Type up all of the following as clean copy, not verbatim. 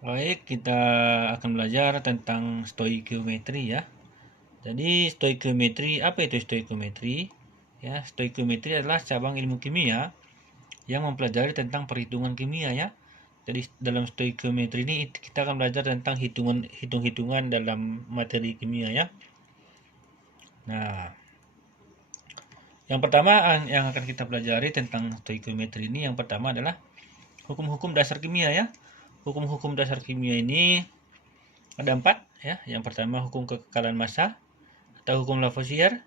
Baik, kita akan belajar tentang stoikiometri ya. Jadi stoikiometri, apa itu stoikiometri? Ya, stoikiometri adalah cabang ilmu kimia yang mempelajari tentang perhitungan kimia ya. Jadi dalam stoikiometri ini kita akan belajar tentang hitung-hitungan dalam materi kimia ya. Nah, yang pertama yang akan kita pelajari tentang stoikiometri ini yang pertama adalah hukum-hukum dasar kimia ya. Hukum-hukum dasar kimia ini ada 4 ya. Yang pertama hukum kekekalan massa atau hukum Lavoisier,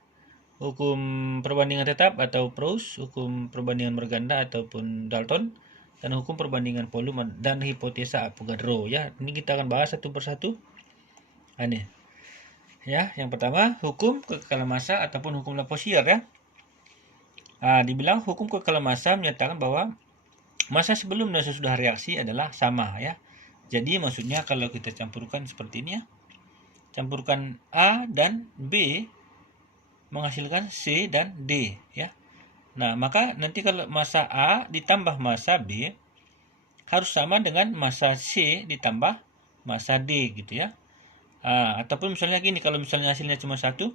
hukum perbandingan tetap atau Proust, hukum perbandingan berganda ataupun Dalton, dan hukum perbandingan volume dan hipotesa Avogadro ya. Ini kita akan bahas satu persatu. Ini ya, yang pertama hukum kekekalan massa ataupun hukum Lavoisier ya. Dibilang hukum kekekalan massa menyatakan bahwa massa sebelum dan sesudah reaksi adalah sama ya. Jadi maksudnya kalau kita campurkan seperti ini ya, campurkan A dan B menghasilkan C dan D ya. Nah, maka nanti kalau massa A ditambah massa B harus sama dengan massa C ditambah massa D gitu ya. Ataupun misalnya gini, kalau misalnya hasilnya cuma 1,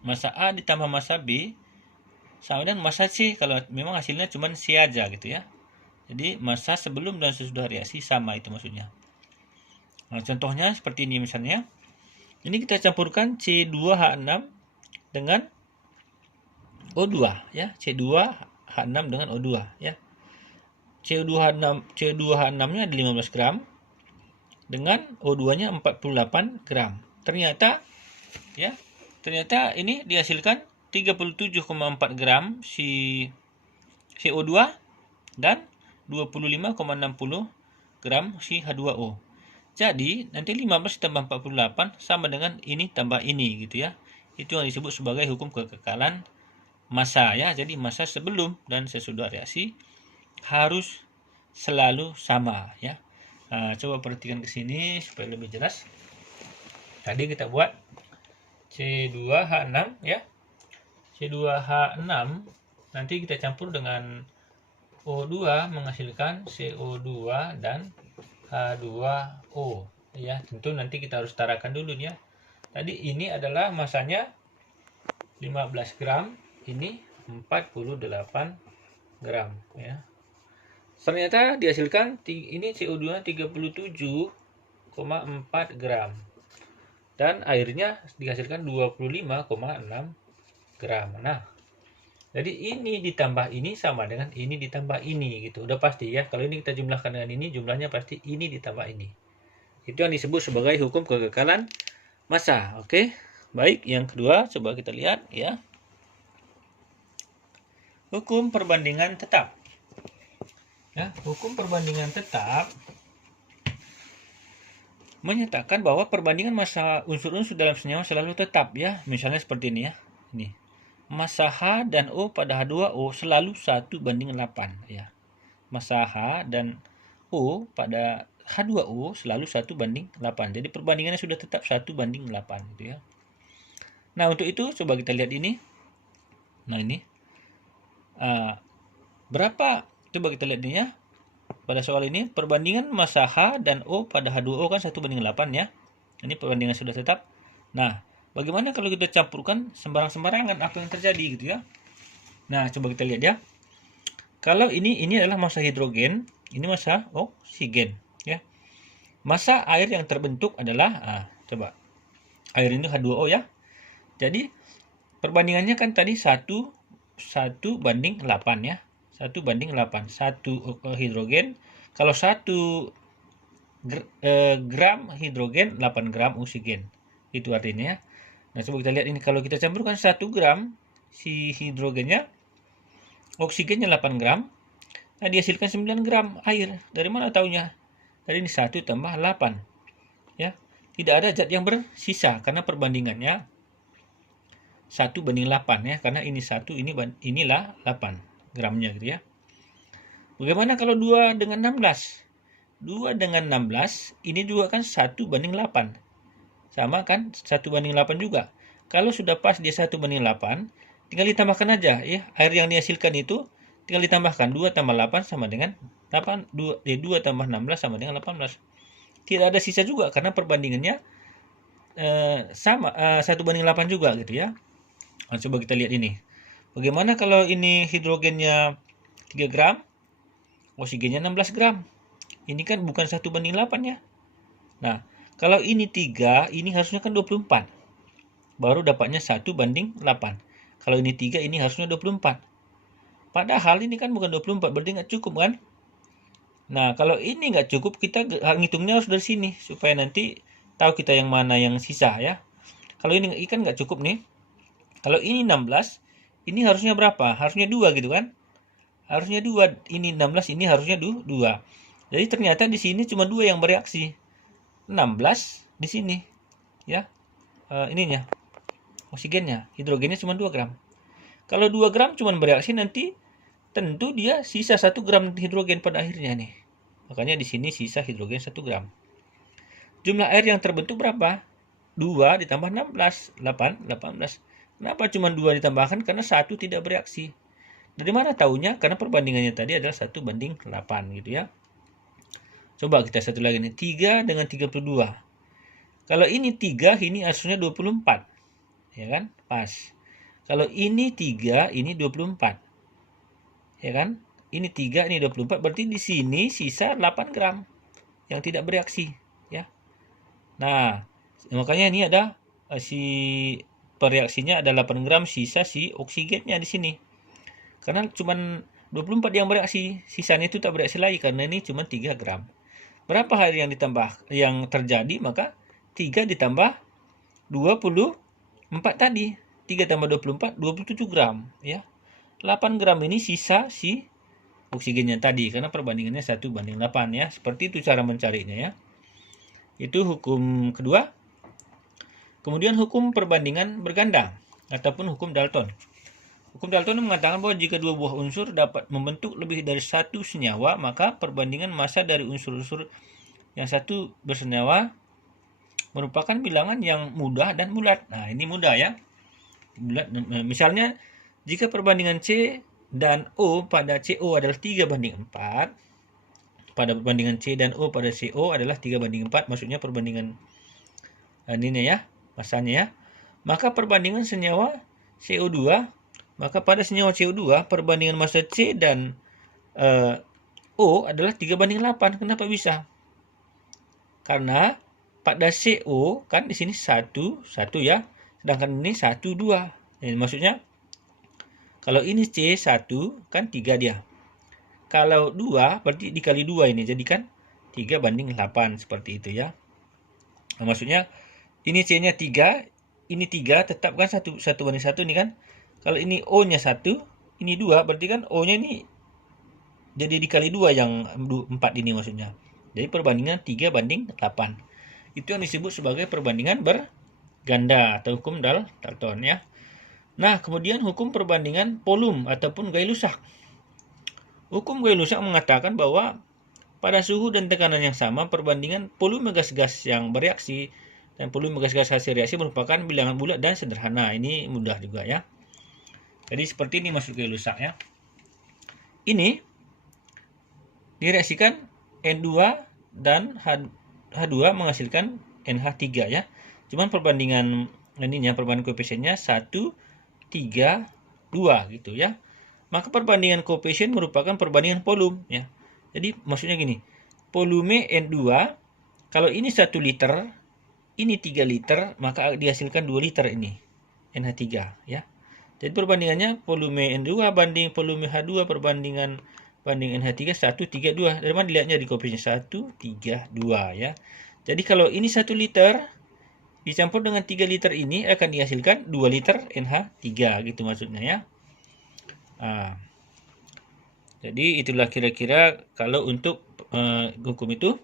massa A ditambah massa B sama dengan massa C kalau memang hasilnya cuma C aja gitu ya. Jadi massa sebelum dan sesudah reaksi sama, itu maksudnya. Nah, contohnya seperti ini misalnya. Ini kita campurkan C2H6 dengan O2 ya. C2H6 dengan O2 ya. C2H6-nya ada 15 gram dengan O2-nya 48 gram. Ternyata ini dihasilkan 37,4 gram CO2 dan 25,60 gram si H2O. Jadi nanti 15 tambah 48 sama dengan ini tambah ini gitu ya. Itu yang disebut sebagai hukum kekekalan massa ya. Jadi massa sebelum dan sesudah reaksi harus selalu sama ya. Coba perhatikan ke sini supaya lebih jelas. Tadi kita buat C2H6 ya. C2H6 nanti kita campur dengan O2 menghasilkan CO2 dan H2O ya. Tentu nanti kita harus tarakan dulu ya. Tadi ini adalah masanya 15 gram, ini 48 gram ya. Ternyata dihasilkan ini CO2 37,4 gram dan airnya dihasilkan 25,6 gram. Nah, jadi ini ditambah ini sama dengan ini ditambah ini gitu. Udah pasti ya. Kalau ini kita jumlahkan dengan ini, jumlahnya pasti ini ditambah ini. Itu yang disebut sebagai hukum kekekalan massa. Oke. Baik, yang kedua coba kita lihat ya. Hukum perbandingan tetap. Ya, hukum perbandingan tetap menyatakan bahwa perbandingan massa unsur-unsur dalam senyawa selalu tetap ya. Misalnya seperti ini ya. Ini. Massa H dan O pada H2O selalu 1:8 ya. Massa H dan O pada H2O selalu 1:8. Jadi perbandingannya sudah tetap 1:8 gitu ya. Nah, untuk itu coba kita lihat ini. Nah, ini berapa, coba kita lihat ini ya. Pada soal ini perbandingan massa H dan O pada H2O kan 1:8 ya. Ini perbandingan sudah tetap. Nah, bagaimana kalau kita campurkan sembarang-sembarangan, apa yang terjadi gitu ya? Nah, coba kita lihat ya. Kalau ini adalah massa hidrogen, ini massa oksigen ya. Massa air yang terbentuk adalah coba. Air ini H2O ya. Jadi perbandingannya kan tadi 1:8 ya. 1:8. 1 hidrogen. Kalau 1 gram hidrogen, 8 gram oksigen. Itu artinya ya. Nah, coba kita lihat ini. Kalau kita campurkan 1 gram si hidrogennya, oksigennya 8 gram. Nah, dihasilkan 9 gram air. Dari mana taunya? Dari ini 1 tambah 8. Ya. Tidak ada zat yang bersisa karena perbandingannya 1:8 ya. Karena ini 1, inilah 8 gramnya gitu ya. Bagaimana kalau 2 dengan 16? 2 dengan 16 ini juga kan 1:8. Sama kan? 1:8 juga. Kalau sudah pas dia 1:8, tinggal ditambahkan aja ya. Air yang dihasilkan itu tinggal ditambahkan 2 tambah 8 sama dengan 8. 2 tambah 16 sama dengan 18. tidak ada sisa juga karena perbandingannya sama 1:8 juga gitu ya. Nah, coba kita lihat ini. Bagaimana kalau ini hidrogennya 3 gram, oksigennya 16 gram. Ini kan bukan 1:8 ya. Nah, kalau ini 3, ini harusnya kan 24. Baru dapatnya 1:8. Kalau ini 3, ini harusnya 24. Padahal ini kan bukan 24, berarti nggak cukup kan? Nah, kalau ini nggak cukup, kita ngitungnya harus dari sini, supaya nanti tahu kita yang mana yang sisa ya. Kalau ini ikan nggak cukup nih. Kalau ini 16, ini harusnya berapa? Harusnya 2 gitu kan? Harusnya 2. Ini 16, ini harusnya 2. Jadi ternyata di sini cuma 2 yang bereaksi. 16 di sini. Ya. Ininya. Oksigennya, hidrogennya cuma 2 gram. Kalau 2 gram cuma bereaksi nanti tentu dia sisa 1 gram hidrogen pada akhirnya nih. Makanya di sini sisa hidrogen 1 gram. Jumlah air yang terbentuk berapa? 2 ditambah 16, 18. Kenapa cuma 2 ditambahkan? Karena 1 tidak bereaksi. Dari mana tahunya? Karena perbandingannya tadi adalah 1:8 gitu ya. Coba kita satu lagi nih. 3 dengan 32. Kalau ini 3, ini harusnya 24. Ya kan? Pas. Kalau ini 3, ini 24. Ya kan? Ini 3, ini 24. Berarti di sini sisa 8 gram yang tidak bereaksi. Ya. Nah, makanya ini ada si pereaksinya ada 8 gram sisa si oksigennya di sini. Karena cuma 24 yang bereaksi, sisanya itu tak bereaksi lagi karena ini cuma 3 gram. Berapa air yang ditambah yang terjadi? Maka 3 ditambah 24 tadi. 3 tambah 24, 27 gram ya. 8 gram ini sisa si oksigennya tadi karena perbandingannya 1:8 ya. Seperti itu cara mencarinya ya. Itu hukum kedua. Kemudian hukum perbandingan berganda ataupun hukum Dalton. Hukum Dalton mengatakan bahwa jika dua buah unsur dapat membentuk lebih dari satu senyawa, maka perbandingan massa dari unsur-unsur yang satu bersenyawa merupakan bilangan yang mudah dan bulat. Nah, ini mudah ya. Bulat. Misalnya, jika perbandingan C dan O pada CO adalah 3:4, pada perbandingan C dan O pada CO adalah 3:4, maksudnya perbandingan ini ya, massanya ya. Maka perbandingan senyawa CO2, maka pada senyawa CO2 perbandingan massa C dan O adalah 3:8. Kenapa bisa? Karena pada CO kan di sini 1 ya, sedangkan ini 1 2. Jadi maksudnya kalau ini C1 kan 3 dia. Kalau 2 berarti dikali 2 ini jadi kan 3:8 seperti itu ya. Nah, maksudnya ini C-nya 3, ini 3 tetap kan 1:1 ini kan. Kalau ini O-nya 1, ini 2 berarti kan O-nya ini jadi dikali 2 yang 4 ini maksudnya. Jadi perbandingan 3:8. Itu yang disebut sebagai perbandingan berganda atau hukum Dalton ya. Nah, kemudian hukum perbandingan volume ataupun Gay-Lussac. Hukum Gay-Lussac mengatakan bahwa pada suhu dan tekanan yang sama, perbandingan volume gas-gas yang bereaksi dan volume gas-gas hasil reaksi merupakan bilangan bulat dan sederhana. Ini mudah juga ya. Jadi seperti ini maksud Gay-Lussac ya. Ini direaksikan N2 dan H2 menghasilkan NH3 ya. Cuman perbandingan ininya, perbandingan koefisiennya 1, 3, 2 gitu ya. Maka perbandingan koefisien merupakan perbandingan volume ya. Jadi maksudnya gini, volume N2 kalau ini 1 liter, ini 3 liter, maka dihasilkan 2 liter ini NH3 ya. Jadi perbandingannya volume N2 banding volume H2 banding NH3 1, 3, 2. Dari mana dilihatnya di koefisien 1, 3, 2 ya. Jadi kalau ini 1 liter dicampur dengan 3 liter ini akan dihasilkan 2 liter NH3 gitu maksudnya ya. Nah, jadi itulah kira-kira kalau untuk hukum itu.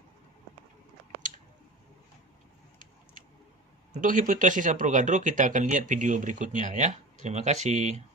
Untuk hipotesis Avogadro kita akan lihat video berikutnya ya. Terima kasih.